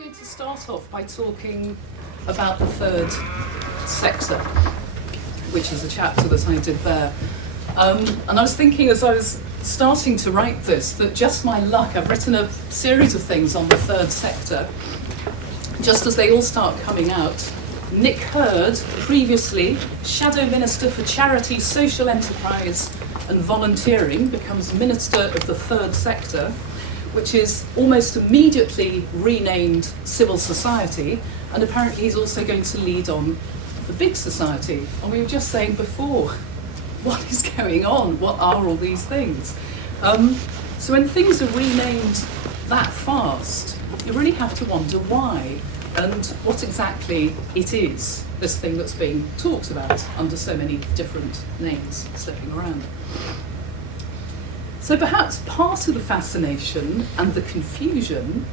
going to start off by talking about the third sector, which is a chapter that I did there. And I was thinking as I was starting to write this that just my luck, I've written a series of things on the third sector. Just as they all start coming out, Nick Hurd, previously Shadow Minister for Charity, Social Enterprise and Volunteering, becomes Minister of the Third Sector, which is almost immediately renamed Civil Society, and apparently he's also going to lead on the Big Society. And we were just saying before, what is going on? What are all these things? So when things are renamed that fast, you really have to wonder why and what exactly it is, this thing that's being talked about under so many different names slipping around. So perhaps part of the fascination and the confusion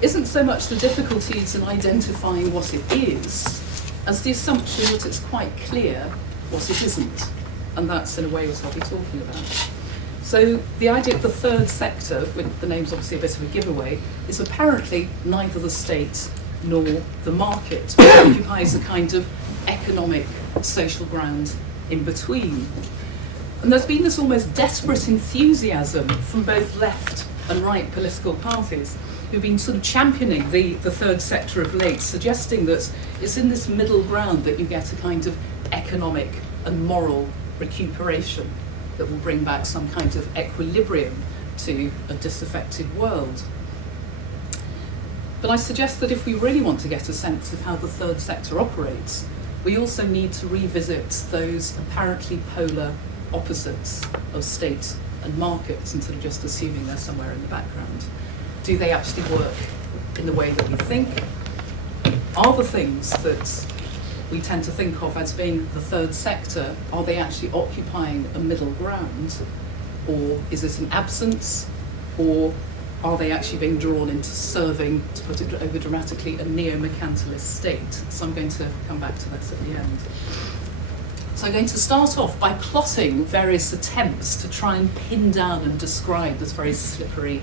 isn't so much the difficulties in identifying what it is, as the assumption that it's quite clear what it isn't. And that's in a way what I'll be talking about. So the idea of the third sector, with the name's obviously a bit of a giveaway, is apparently neither the state nor the market, but occupies a kind of economic social ground in between. And there's been this almost desperate enthusiasm from both left and right political parties who've been sort of championing the third sector of late, suggesting that it's in this middle ground that you get a kind of economic and moral recuperation that will bring back some kind of equilibrium to a disaffected world. But I suggest that if we really want to get a sense of how the third sector operates, we also need to revisit those apparently polar opposites of state and markets instead of just assuming they're somewhere in the background. Do they actually work in the way that we think? Are the things that we tend to think of as being the third sector, are they actually occupying a middle ground? Or is this an absence? Or are they actually being drawn into serving, to put it over dramatically, a neo-mercantilist state? So I'm going to come back to this at the end. So I'm going to start off by plotting various attempts to try and pin down and describe this very slippery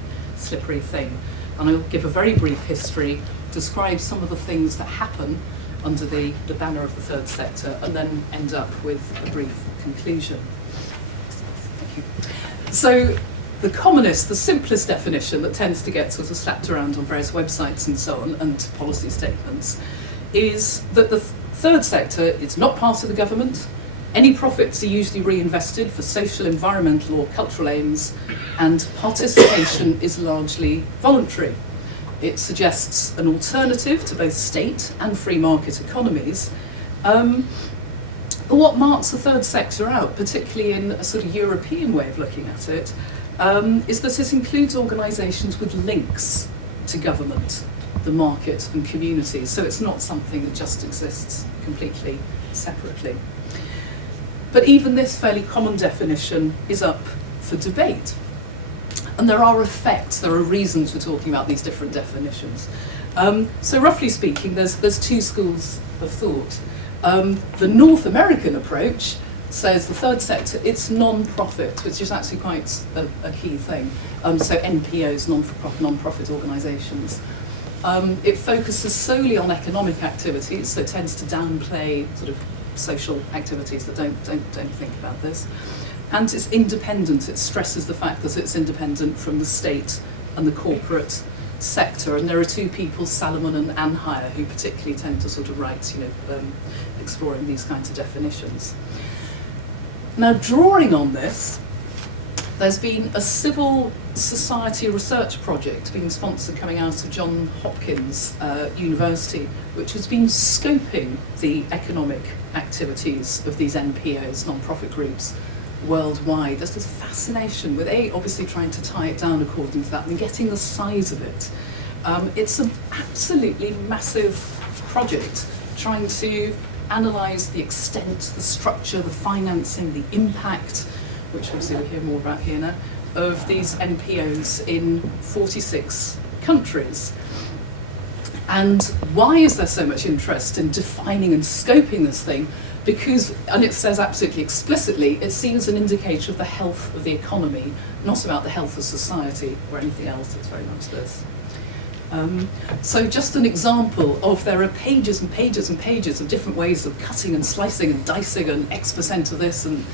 thing. And I'll give a very brief history, describe some of the things that happen under the banner of the third sector, and then end up with a brief conclusion. Thank you. So the commonest, the simplest definition that tends to get sort of slapped around on various websites and so on, and policy statements, is that the third sector is not part of the government. Any profits are usually reinvested for social, environmental or cultural aims, and participation is largely voluntary. It suggests an alternative to both state and free market economies. But what marks the third sector out, particularly in a sort of European way of looking at it, is that it includes organisations with links to government, the market and communities. So it's not something that just exists completely separately. But even this fairly common definition is up for debate. And there are effects, there are reasons for talking about these different definitions. So roughly speaking, there's two schools of thought. The North American approach says the third sector, it's non-profit, which is actually quite a key thing. So NPOs, non-profit organisations. It focuses solely on economic activities, so it tends to downplay sort of social activities that don't think about this. And it's independent, it stresses the fact that it's independent from the state and the corporate sector. And there are two people, Salomon and Anhire, who particularly tend to sort of write, exploring these kinds of definitions. Now, drawing on this, there's been a civil society research project being sponsored coming out of Johns Hopkins University, which has been scoping the economic activities of these NPOs, non-profit groups, worldwide. There's this fascination with obviously trying to tie it down according to that and getting the size of it. It's an absolutely massive project trying to analyse the extent, the structure, the financing, the impact, which obviously we'll hear more about here now, of these NPOs in 46 countries. And why is there so much interest in defining and scoping this thing? Because, and it says absolutely explicitly, it's seen as an indicator of the health of the economy, not about the health of society or anything else. It's very much this. So just an example of, there are pages and pages and pages of different ways of cutting and slicing and dicing, and X% of this and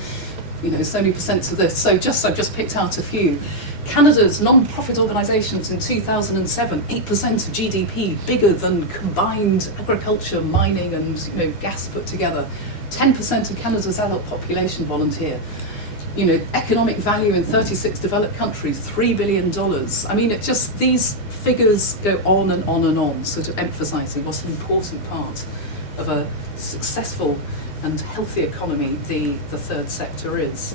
so many percents of this. So I've just picked out a few. Canada's non-profit organisations in 2007, 8% of GDP, bigger than combined agriculture, mining and gas put together. 10% of Canada's adult population volunteer. Economic value in 36 developed countries, $3 billion. I mean, these figures go on and on and on, sort of emphasising what an important part of a successful and healthy economy the third sector is.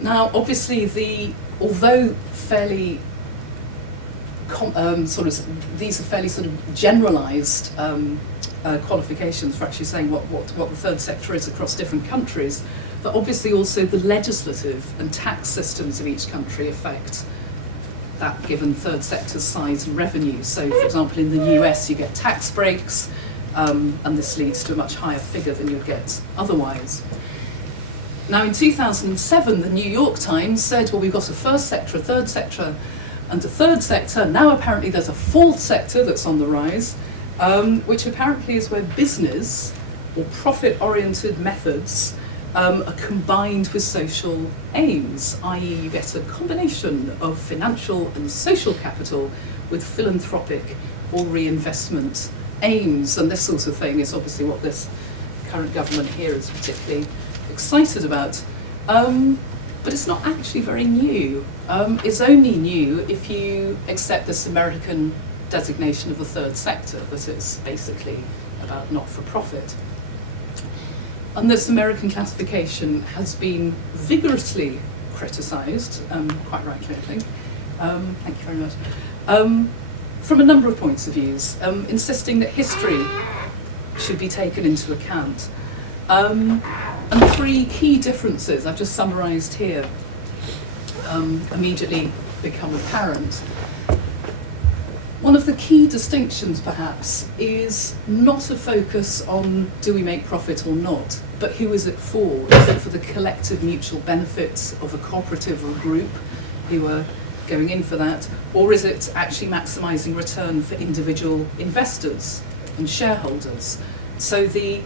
Now, obviously, although fairly these are fairly sort of generalised qualifications for actually saying what the third sector is across different countries, but obviously also the legislative and tax systems of each country affect that given third sector's size and revenue. So, for example, in the US, you get tax breaks, and this leads to a much higher figure than you'd get otherwise. Now, in 2007, the New York Times said, well, we've got a first sector, a third sector, and a third sector. Now, apparently, there's a fourth sector that's on the rise, which apparently is where business or profit-oriented methods are combined with social aims, i.e. you get a combination of financial and social capital with philanthropic or reinvestment aims. And this sort of thing is obviously what this current government here is particularly excited about. But it's not actually very new. It's only new if you accept this American designation of the third sector, that it's basically about not-for-profit. And this American classification has been vigorously criticised, quite rightly, I think. Thank you very much. From a number of points of views, insisting that history should be taken into account. And three key differences I've just summarised here immediately become apparent. One of the key distinctions, perhaps, is not a focus on do we make profit or not, but who is it for? Is it for the collective mutual benefits of a cooperative or group who are going in for that, or is it actually maximising return for individual investors and shareholders? So the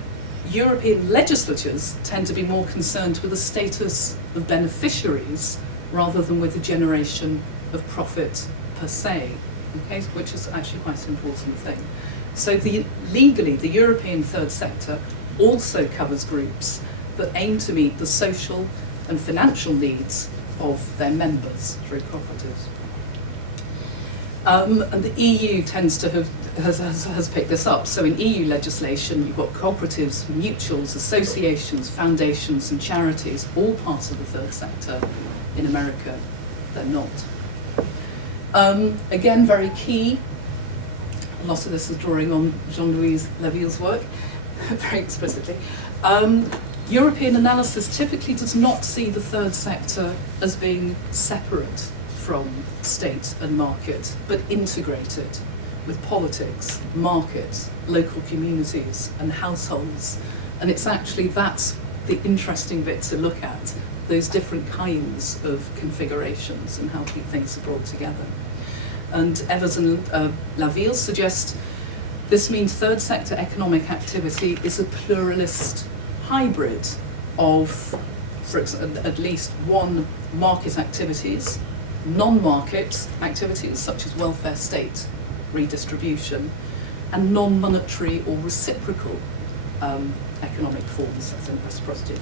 European legislatures tend to be more concerned with the status of beneficiaries rather than with the generation of profit per se, okay, which is actually quite an important thing. So legally, the European third sector also covers groups that aim to meet the social and financial needs of their members through cooperatives. And the EU tends to has picked this up. So in EU legislation, you've got cooperatives, mutuals, associations, foundations, and charities, all part of the third sector. In America, they're not. Again, very key. A lot of this is drawing on Jean-Louis Leville's work, very explicitly. European analysis typically does not see the third sector as being separate from state and market, but integrated with politics, markets, local communities, and households. And it's actually, that's the interesting bit to look at, those different kinds of configurations and how things are brought together. And Evers and Laville suggest this means third sector economic activity is a pluralist hybrid of, for example, at least one, market activities, non-market activities such as welfare state redistribution, and non-monetary or reciprocal economic forms as in reciprocity.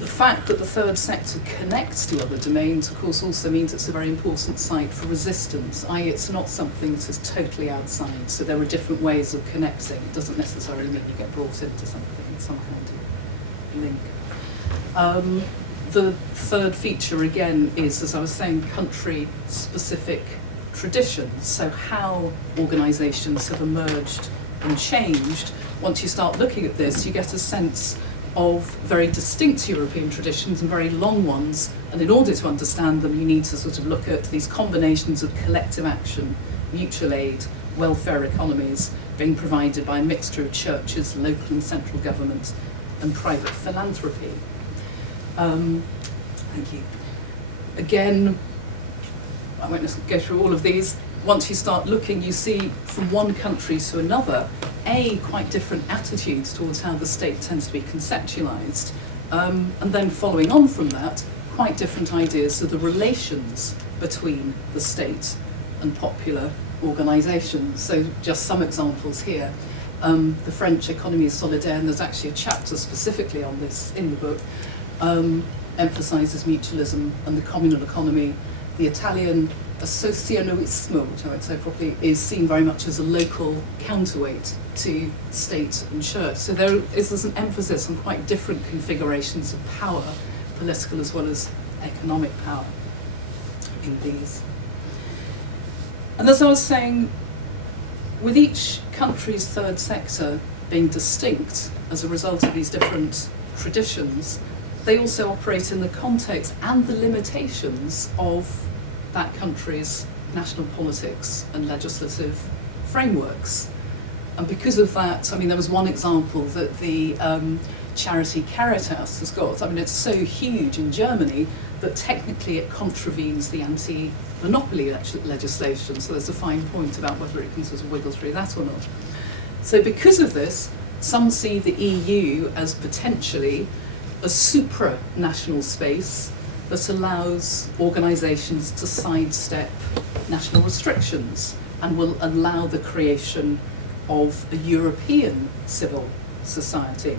The fact that the third sector connects to other domains, of course, also means it's a very important site for resistance, i.e. it's not something that is totally outside, so there are different ways of connecting. It doesn't necessarily mean you get brought into something, it's some kind of link. The third feature, again, is, as I was saying, country-specific traditions, so how organisations have emerged and changed. Once you start looking at this, you get a sense of very distinct European traditions and very long ones, and in order to understand them you need to sort of look at these combinations of collective action, mutual aid, welfare economies being provided by a mixture of churches, local and central government, and private philanthropy. Thank you. Again, I won't go through all of these. Once you start looking, you see from one country to another, quite different attitudes towards how the state tends to be conceptualised, and then following on from that, quite different ideas of the relations between the state and popular organisations. So just some examples here. The French Economie Solidaire, and there's actually a chapter specifically on this in the book, emphasises mutualism and the communal economy. The Italian associazionismo, which I won't say properly, is seen very much as a local counterweight to state and church. So there's an emphasis on quite different configurations of power, political as well as economic power in these. And as I was saying, with each country's third sector being distinct as a result of these different traditions, they also operate in the context and the limitations of that country's national politics and legislative frameworks. And because of that, I mean, there was one example that the charity Caritas has got. I mean, it's so huge in Germany that technically it contravenes the anti-monopoly legislation, so there's a fine point about whether it can sort of wiggle through that or not. So because of this, some see the EU as potentially a supranational space that allows organisations to sidestep national restrictions and will allow the creation of a European civil society.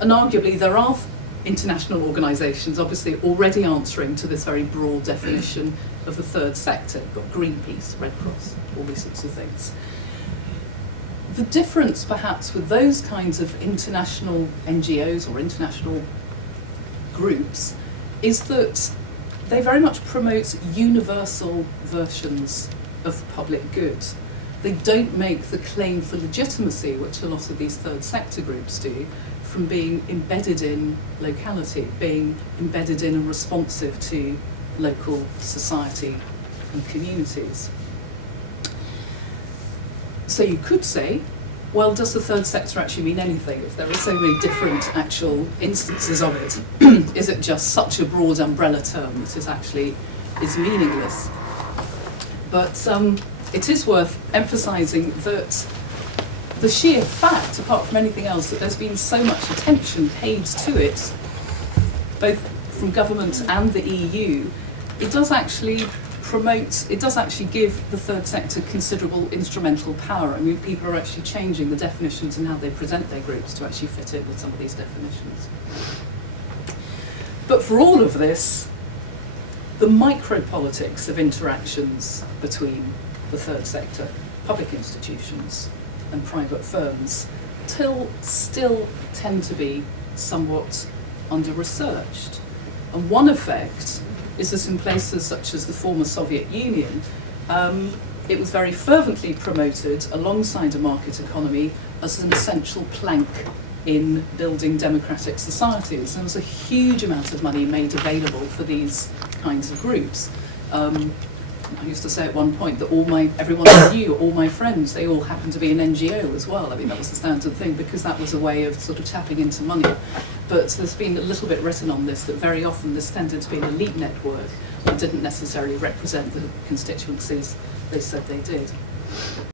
And arguably there are international organisations obviously already answering to this very broad definition of the third sector. You've got Greenpeace, Red Cross, all these sorts of things. The difference perhaps with those kinds of international NGOs or international groups is that they very much promote universal versions of the public good. They don't make the claim for legitimacy, which a lot of these third sector groups do, from being embedded in locality, being embedded in and responsive to local society and communities. So you could say, well, does the third sector actually mean anything? If there are so many different actual instances of it, is it just such a broad umbrella term that it actually is meaningless? But it is worth emphasising that the sheer fact, apart from anything else, that there's been so much attention paid to it, both from government and the EU, it does actually give the third sector considerable instrumental power. I mean, people are actually changing the definitions and how they present their groups to actually fit in with some of these definitions. But for all of this, the micropolitics of interactions between the third sector, public institutions and private firms still tend to be somewhat under-researched. And one effect is that in places such as the former Soviet Union, it was very fervently promoted alongside a market economy as an essential plank in building democratic societies. There was a huge amount of money made available for these kinds of groups. I used to say at one point that everyone I knew, all my friends, they all happened to be an NGO as well. I mean, that was the standard thing because that was a way of sort of tapping into money. But there's been a little bit written on this, that very often this tended to be an elite network that didn't necessarily represent the constituencies they said they did.